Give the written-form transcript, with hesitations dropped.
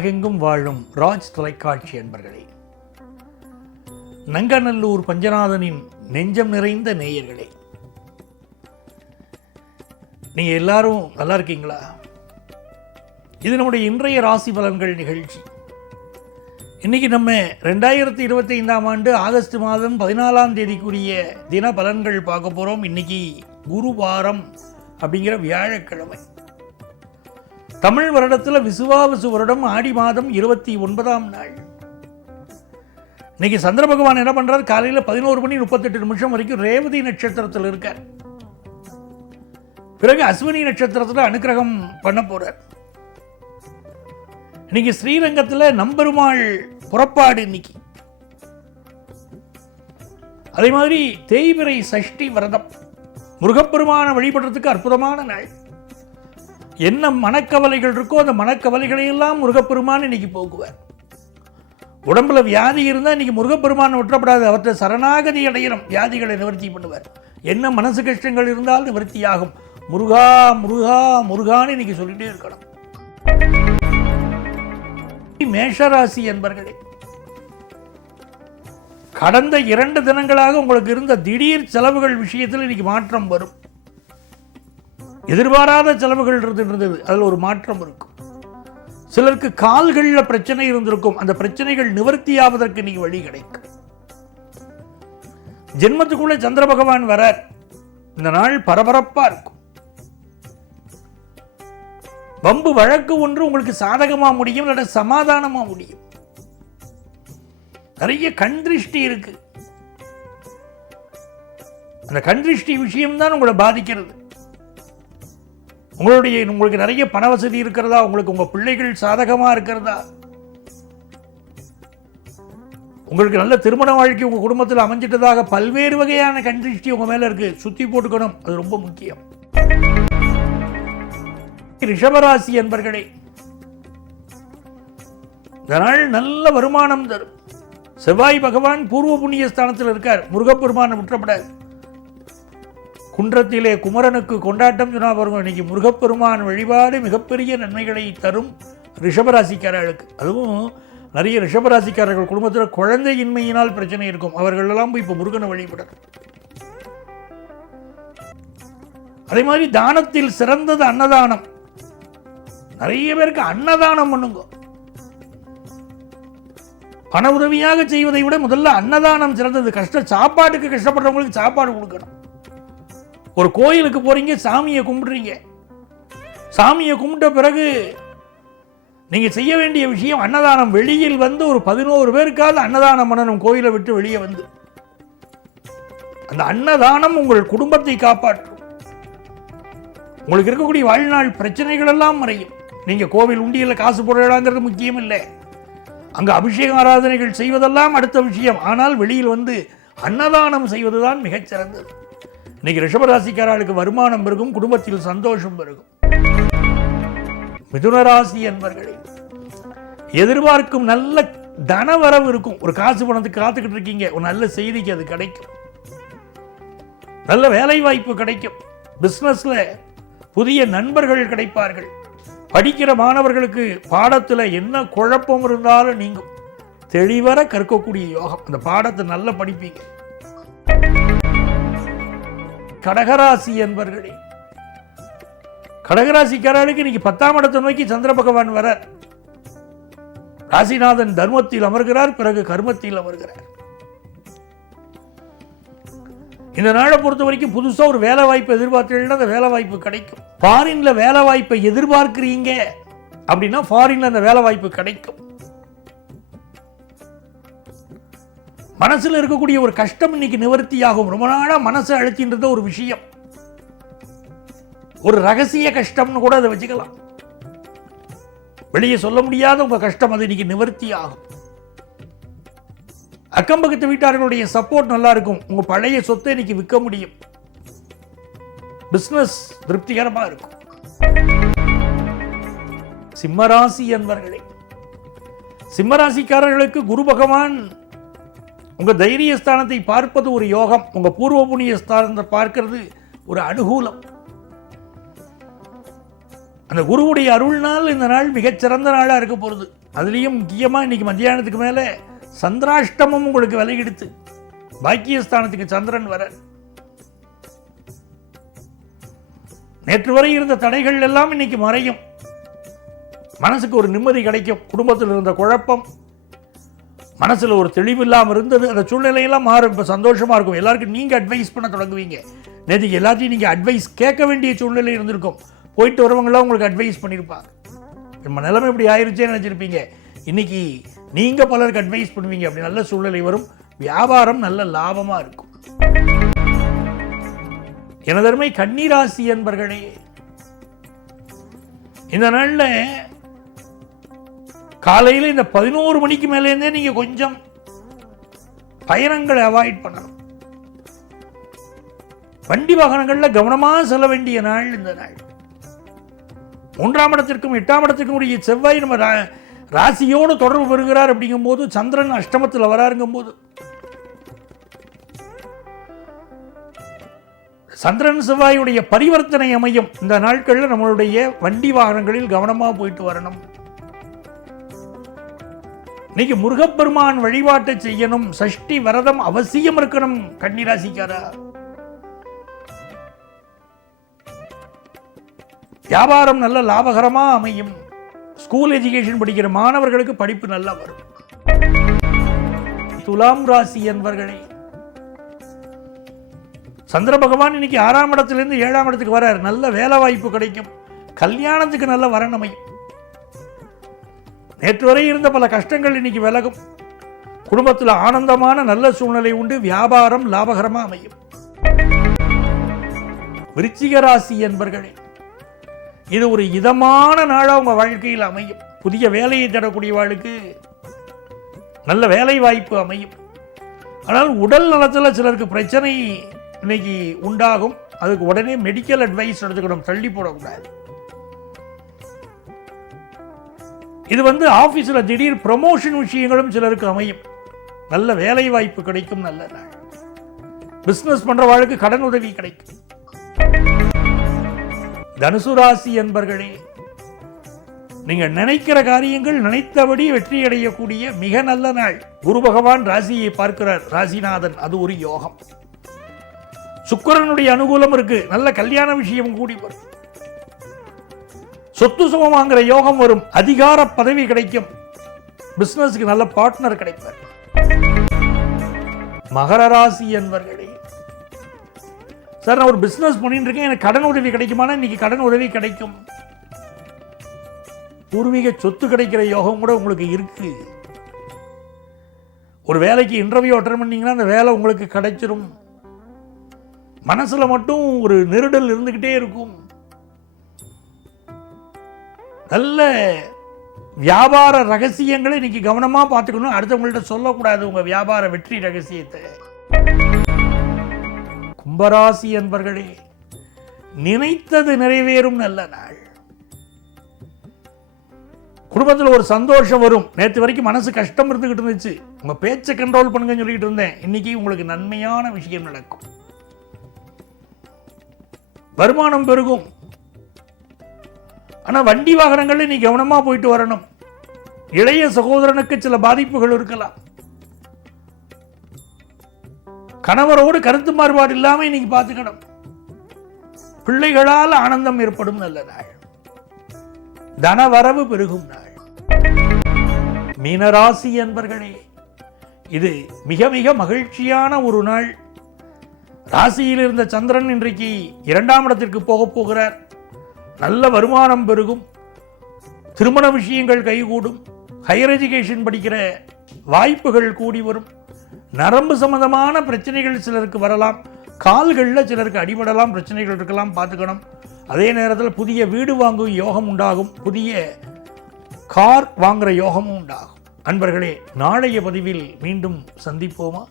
உலகெங்கும் வாழும் ராஜ் தொலைக்காட்சி அன்பர்களே, நங்கநல்லூர் பஞ்சநாதனின் நெஞ்சம் நிறைந்த நேயர்களே, நீங்க எல்லாரும் நல்லா இருக்கீங்களா? இது நம்முடைய இன்றைய ராசி பலன்கள் நிகழ்ச்சி. இன்னைக்கு நம்ம 2025ஆம் ஆண்டு ஆகஸ்ட் மாதம் 14ஆம் தேதிக்குரிய தின பலன்கள் பார்க்க போறோம். இன்னைக்கு குருவாரம் அப்படிங்கிற வியாழக்கிழமை. தமிழ் வருடத்தில் விசுவாவசு வருடம் ஆடி மாதம் 29ஆம் நாள். இன்னைக்கு சந்திர பகவான் என்ன பண்றாரு? காலையில் 11:38 வரைக்கும் ரேவதி நட்சத்திரத்தில் இருக்கார். பிறகு அஸ்வினி நட்சத்திரத்தில் அனுக்கிரகம் பண்ண போறார். இன்னைக்கு ஸ்ரீரங்கத்தில் நம்பெருமாள் புறப்பாடு. இன்னைக்கு அதே மாதிரி தேய்பிறை சஷ்டி விரதம், முருகப்பெருமான வழிபடுறதுக்கு அற்புதமான நாள். என்ன மனக்கவலைகள் இருக்கோ அந்த மனக்கவலைகளை எல்லாம் முருகப்பெருமான் இன்னைக்கு போக்குவார். உடம்புல வியாதி இருந்தால் இன்னைக்கு முருகப்பெருமான் விட்டுறப்படாது, அவற்றை சரணாகதி அடையணும், வியாதிகளை நிவர்த்தி பண்ணுவார். என்ன மனசு கஷ்டங்கள் இருந்தால் நிவர்த்தியாகும். முருகா முருகா முருகான்னு இன்னைக்கு சொல்லிட்டே இருக்கணும். மேஷராசி என்பர்களே, கடந்த 2 தினங்களாக உங்களுக்கு இருந்த திடீர் செலவுகள் விஷயத்தில் இன்னைக்கு மாற்றம் வரும். எதிர்பாராத செலவுகள் இருந்தது, அதில் ஒரு மாற்றம் இருக்கும். சிலருக்கு கால்களில் பிரச்சனை இருந்திருக்கும், அந்த பிரச்சனைகள் நிவர்த்தியாவதற்கு இன்னைக்கு வழி கிடைக்கும். ஜென்மத்துக்குள்ள சந்திர பகவான் வர இந்த நாள் பரபரப்பா இருக்கும். வம்பு வழக்கு ஒன்று உங்களுக்கு சாதகமா முடியும், இல்ல சமாதானமா முடியும். நிறைய கண் திருஷ்டி இருக்கு. அந்த கண் திருஷ்டி விஷயம்தான் உங்களை பாதிக்கிறது. உங்களுக்கு நிறைய பண வசதி இருக்கிறதா, உங்களுக்கு உங்க பிள்ளைகள் சாதகமா இருக்கிறதா, உங்களுக்கு நல்ல திருமண வாழ்க்கை உங்க குடும்பத்தில் அமைஞ்சிட்டதாக பல்வேறு வகையான கண் திருஷ்டி உங்க மேல இருக்கு. சுத்தி போட்டுக்கணும், அது ரொம்ப முக்கியம். ரிஷபராசி என்பர்களே, இதனால் நல்ல வருமானம் தரும். செவ்வாய் பகவான் பூர்வ புண்ணிய ஸ்தானத்தில் இருக்கார். முருகப்பெருமான விட்டுறப்படாது. குன்றத்திலே குமரனுக்கு கொண்டாட்டம் சொன்னா பாருங்க. இன்னைக்கு முருகப்பெருமான் வழிபாடு மிகப்பெரிய நன்மைகளை தரும் ரிஷபராசிக்காரர்களுக்கு. அதுவும் நிறைய ரிஷபராசிக்காரர்கள் குடும்பத்தில் குழந்தையின்மையினால் பிரச்சனை இருக்கும். அவர்கள் எல்லாம் போய் இப்போ முருகனை வழிபடணும். அதே மாதிரி தானத்தில் சிறந்தது அன்னதானம். நிறைய பேருக்கு அன்னதானம் பண்ணுங்க. பண உதவியாக செய்வதை விட முதல்ல அன்னதானம் சிறந்தது. சாப்பாட்டுக்கு கஷ்டப்படுறவங்களுக்கு சாப்பாடு கொடுக்கணும். ஒரு கோயிலுக்கு போறீங்க, சாமியை கும்பிடுறீங்க. சாமியை கும்பிட்ட பிறகு நீங்க செய்ய வேண்டிய விஷயம் அன்னதானம். வெளியில் வந்து ஒரு 11 பேருக்காவது அன்னதானம் பண்ணணும். கோயிலை விட்டு வெளியே வந்து அந்த அன்னதானம் உங்கள் குடும்பத்தை காப்பாற்றும். உங்களுக்கு இருக்கக்கூடிய வாழ்நாள் பிரச்சனைகள் எல்லாம் மறையும். நீங்க கோவில் உண்டியல்ல காசு போடலாங்கிறது முக்கியம் இல்லை. அங்க அபிஷேக ஆராதனைகள் செய்வதெல்லாம் அடுத்த விஷயம். ஆனால் வெளியில் வந்து அன்னதானம் செய்வதுதான் மிகச்சிறந்தது. இன்னைக்கு ரிஷபராசிக்காரர்களுக்கு வருமானம் பெருகும், குடும்பத்தில் சந்தோஷம் பெருகும். மிதுனராசி என்பர்களே, எதிர்பார்க்கும் நல்ல தனவரவு இருக்கும். ஒரு காசு பணத்துக்கு காத்துக்கிட்டு இருக்கீங்க, ஒரு நல்ல செய்திக்கு அது கிடைக்கும். நல்ல வேலை வாய்ப்பு கிடைக்கும். பிசினஸ்ல புதிய நண்பர்கள் கிடைப்பார்கள். படிக்கிற மாணவர்களுக்கு பாடத்தில் என்ன குழப்பம் இருந்தாலும் நீங்கும். தெளிவர கற்கக்கூடிய யோகம். அந்த பாடத்தை நல்லா படிப்பீங்க. கடகராசி என்பர்களே, கடகராசிக்காரர்களுக்கு இன்னைக்கு 10ஆம் இடத்தை நோக்கி சந்திர பகவான் வர ராசிநாதன் தர்மத்தில் அமர்கிறார், பிறகு கர்மத்தில் அமர்கிறார். இந்த நாளை பொறுத்த வரைக்கும் புதுசா ஒரு வேலை வாய்ப்பு எதிர்பார்த்தீங்கன்னா அந்த வேலை வாய்ப்பு கிடைக்கும். ஃபாரின்ல வேலை வாய்ப்பை எதிர்பார்க்கிறீங்க அப்படின்னா ஃபாரின்ல அந்த வேலை வாய்ப்பு கிடைக்கும். மனசுல இருக்கக்கூடிய ஒரு கஷ்டம் இன்னைக்கு நிவர்த்தியாகும். ரொம்ப நாளா மனசை அழுத்தின்ற ஒரு விஷயம், ஒரு ரகசிய கஷ்டம்னு கூட அதை வச்சுக்கலாம். வெளியே சொல்ல முடியாத உங்க கஷ்டம் அது இன்னைக்கு நிவர்த்தி ஆகும். அக்கம் பக்கத்து வீட்டார்களுடைய சப்போர்ட் நல்லா இருக்கும். உங்க பழைய சொத்தை இன்னைக்கு விற்க முடியும். பிசினஸ் திருப்திகரமா இருக்கும். சிம்மராசி என்பர்களே, சிம்மராசிக்காரர்களுக்கு குரு பகவான் உங்க தைரிய ஸ்தானத்தை பார்ப்பது ஒரு யோகம். உங்க பூர்வ புண்ணிய ஸ்தானத்தை பார்க்கிறது ஒரு அனுகூலம். அந்த குருவுடைய அருள்னால் இந்த நாள் மிகச்சிறந்த நாளாக இருக்க போகிறது. அதுலேயும் முக்கியமாக இன்றைக்கி மத்தியானத்துக்கு மேலே சந்திராஷ்டமம் உங்களுக்கு விலகிடுத்து. பாக்கியஸ்தானத்துக்கு சந்திரன் வர. நேற்று வரை இருந்த தடைகள் எல்லாம் இன்னைக்கு மறையும். மனசுக்கு ஒரு நிம்மதி கிடைக்கும். குடும்பத்தில் இருந்த குழப்பம், மனசில் ஒரு தெளிவு இல்லாமல் இருந்தது, அந்த சூழ்நிலையெல்லாம் மாறும். இப்போ சந்தோஷமாக இருக்கும். எல்லாருக்கும் நீங்கள் அட்வைஸ் பண்ண தொடங்குவீங்க. நேற்றுக்கு எல்லாத்தையும் நீங்கள் அட்வைஸ் கேட்க வேண்டிய சூழ்நிலை இருந்திருக்கும். போயிட்டு வரவங்களாம் உங்களுக்கு அட்வைஸ் பண்ணியிருப்பாங்க. நம்ம நிலைமை இப்படி ஆயிடுச்சேன்னு நினச்சிருப்பீங்க. இன்னைக்கு நீங்கள் பலருக்கு அட்வைஸ் பண்ணுவீங்க. அப்படி நல்ல சூழ்நிலை வரும். வியாபாரம் நல்ல லாபமாக இருக்கும். எனதருமை கன்னிராசி என்பர்களே, இந்த நாளில் காலையில் இந்த 11 மணிக்கு மேலேருந்தே நீங்க கொஞ்சம் பயணங்களை அவாய்ட் பண்ணணும். வண்டி வாகனங்களில் கவனமாக செல்ல வேண்டிய நாள் இந்த நாள். 3ஆம் இடத்திற்கும் 8ஆம் இடத்திற்கும் உடைய செவ்வாய் நம்ம ராசியோடு தொடர்பு பெறுகிறார். அப்படிங்கும் போது சந்திரன் அஷ்டமத்தில் வராருங்கும் போது சந்திரன் செவ்வாயுடைய பரிவர்த்தனை அமையும். இந்த நாட்களில் நம்மளுடைய வண்டி வாகனங்களில் கவனமாக போயிட்டு வரணும். இன்னைக்கு முருகப்பெருமான் வழிபாட்டை செய்யணும். சஷ்டி விரதம் அவசியம் இருக்கணும். கன்னிராசிக்காரா, வியாபாரம் நல்ல லாபகரமா அமையும். ஸ்கூல் எஜுகேஷன் படிக்கிற மாணவர்களுக்கு படிப்பு நல்லா வரும். துலாம் ராசி என்பர்களே, சந்திர பகவான் இன்னைக்கு 6ஆம் இடத்திலிருந்து 7ஆம் இடத்துக்கு வரார். நல்ல வேலை வாய்ப்பு கிடைக்கும். கல்யாணத்துக்கு நல்ல வரன் அமையும். நேற்று வரை இருந்த பல கஷ்டங்கள் இன்னைக்கு விலகும். குடும்பத்தில் ஆனந்தமான நல்ல சூழ்நிலை உண்டு. வியாபாரம் லாபகரமாக அமையும். விருச்சிக ராசி என்பர்களே, இது ஒரு இதமான நாளாக உங்க வாழ்க்கையில் அமையும். புதிய வேலையை தரக்கூடியவர்களுக்கு நல்ல வேலை வாய்ப்பு அமையும். ஆனால் உடல் நலத்தில் சிலருக்கு பிரச்சனை இன்னைக்கு உண்டாகும். அதுக்கு உடனே மெடிக்கல் அட்வைஸ் எடுத்துக்கணும். தள்ளி போடக்கூடாது. இது ஆபீஸில் திடீர் ப்ரமோஷன் விஷயங்களும் சிலருக்கு அமையும். நல்ல வேலை வாய்ப்பு கிடைக்கும். நல்ல நாள். பிசினஸ் பண்றவர்களுக்கு கடன் உதவி கிடைக்கும். தனுசு ராசி என்பர்களே, நீங்க நினைக்கிற காரியங்கள் நினைத்தபடி வெற்றி அடையக்கூடிய மிக நல்ல நாள். குரு பகவான் ராசியை பார்க்கிறார். ராசிநாதன், அது ஒரு யோகம். சுக்கிரனுடைய அனுகூலம் இருக்கு. நல்ல கல்யாண விஷயம் கூடி வரும். சொத்து சுகம் வாங்குற யோகம் வரும். அதிகார பதவி கிடைக்கும். பிசினஸ்க்கு நல்ல பார்ட்னர் கிடைப்பார். மகர ராசி என்பர்களே, சார் நான் ஒரு பிசினஸ் பண்ணிட்டு இருக்கேன், எனக்கு கடன் உதவி கிடைக்குமானா இன்னைக்கு கடன் உதவி கிடைக்கும். பூர்வீக சொத்து கிடைக்கிற யோகம் கூட உங்களுக்கு இருக்கு. ஒரு வேலைக்கு இன்டர்வியூ அட்டெண்ட் பண்ணீங்கன்னா அந்த வேலை உங்களுக்கு கிடைச்சிரும். மனசுல மட்டும் ஒரு நெருடல் இருந்துகிட்டே இருக்கும். நல்ல வியாபார ரகசியங்களை இன்னைக்கு கவனமா பார்த்துக்கணும். அடுத்தவங்கள்ட்ட சொல்லக்கூடாது உங்க வியாபார வெற்றி ரகசியத்தை. கும்பராசி என்பர்களே, நினைத்தது நிறைவேறும் நல்ல நாள். குடும்பத்தில் ஒரு சந்தோஷம் வரும். நேற்று வரைக்கும் மனசு கஷ்டம் இருந்துகிட்டு இருந்துச்சு, உங்க பேச்சை கண்ட்ரோல் பண்ணுங்கன்னு சொல்லிட்டு இருந்தேன். இன்னைக்கு உங்களுக்கு நன்மையான விஷயம் நடக்கும். வருமானம் பெருகும். ஆனா வண்டி வாகனங்கள்ல நீ கவனமா போயிட்டு வரணும். இளைய சகோதரனுக்கு சில பாதிப்புகள் இருக்கலாம். கணவரோடு கருத்து மாறுபாடு இல்லாம இன்னைக்கு பார்த்துக்கணும். பிள்ளைகளால் ஆனந்தம் ஏற்படும் நல்ல நாள். தனவரவு பெருகும் நாள். மீனராசி என்பர்களே, இது மிக மிக மகிழ்ச்சியான ஒரு நாள். ராசியில் இருந்த சந்திரன் இன்றைக்கு 2ஆம் இடத்திற்கு போக போகிறார். நல்ல வருமானம் பெருகும். திருமண விஷயங்கள் கைகூடும். ஹையர் எஜுகேஷன் படிக்கிற வாய்ப்புகள் கூடி வரும். நரம்பு சம்பந்தமான பிரச்சனைகள் சிலருக்கு வரலாம். கால்களில் சிலருக்கு அடிபடலாம். பிரச்சனைகள் இருக்கலாம், பார்த்துக்கணும். அதே நேரத்தில் புதிய வீடு வாங்கும் யோகம் உண்டாகும். புதிய கார் வாங்குற யோகமும் உண்டாகும். அன்பர்களே, நாளைய பதிவில் மீண்டும் சந்திப்போமா?